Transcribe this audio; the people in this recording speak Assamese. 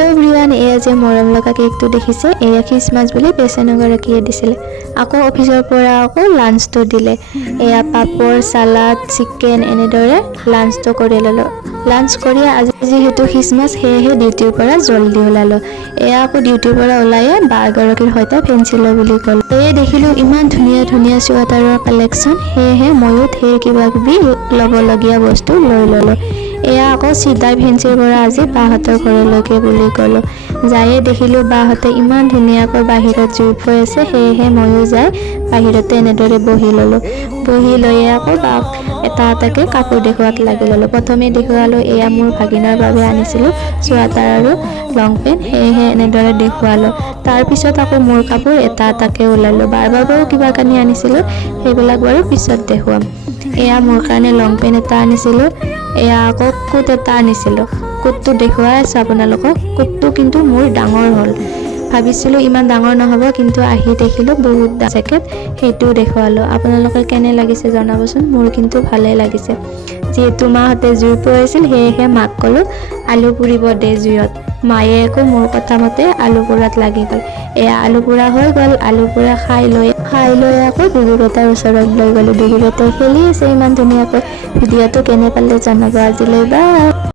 हेलो एवरीवन एया जे मरम लगा केकटो देखिसे एया ख्रिसमास বুলি পেচেনগৰাকীয়ে দিছিলে আকৌ অফিসৰ পৰা আকৌ লাঞ্চটো দিলে এয়া পাপৰ সালাড চিকেন এনেদৰে লাঞ্চটো কৰি ললো লাঞ্চ কৰি আজি যেহেতু খ্ৰিসমাস হেহে ডিউটিৰ পৰা জলদি ওলালো এয়া আকৌ ডিউটিৰ পৰা ওলায়ে বাগৰকীৰ হৈতে ফেন্সিলো বুলি কল এই দেখিলো ইমান ধুনিয়া ধুনিয়া সোৱাটাৰৰ কালেকচন হেহে ময়ো ধেৰ কিবা কিবি লবলগীয়া বস্তু লৈ ললো এয়া আকৌ সিধাই ফেন্সিৰ পৰা আজি বাহতৰ ঘৰলৈকে বুলি কলো যায়ে দেখিলো বাহতে ইমান ধুনিয়াকৈ বাহিৰত জুই হৈ আছে হেহে ময়ো যাই বাহিৰতে এনেদৰে বহি ললো বহি লয়ে আকৌ বাক এটা এটাকে কাপোৰ দেখুৱাত লাগি ললো প্ৰথমে দেখুৱালো এয়া মোৰ ভাগিনৰ বাবে আনিছিলো সোৱাটাৰ আৰু লং পেন্ট হেহে এনেদৰে দেখুৱালো তাৰ পিছত আকৌ মোৰ কাপোৰ এটা এটাকে ওলালো বাৰবাৰও কিবা কানি আনিছিলো সেইবিলাক বাৰু পিছত দেখুৱাম এয়া মোৰ কাৰণে লং পেন্ট এটা আনিছিলো এয়া আকৌ কুট এটা আনিছিলো কুটটো দেখুৱাই আছে আপোনালোকক কুটটো কিন্তু মোৰ ডাঙৰ হ'ল ভাবিছিলো ইমান ডাঙৰ নহব কিন্তু আহি দেখিলো বহুত জেকেট হেতু দেখুৱালো আপোনালোকে কেনে লাগিছে জনাবচোন মোৰ কিন্তু ভালে লাগিছে যেহেতু মাহতে জুই পুৰাইছিল হেহে মাক কলো আলু পুৰিব দে জুইত মায়ে আকৌ মোৰ কথা মতে আলু পুৰাত লাগি গল এয়া আলু পুৰা হৈ গল আলু পুৰা খাই লৈ আকৌ দুগুৰতাৰ ওচৰত লৈ গলো দুগুৰতাই খেলি আছে ইমান ধুনীয়াকৈ ভিডিঅ'টো কেনে পালে জনাব আজিলৈ বাই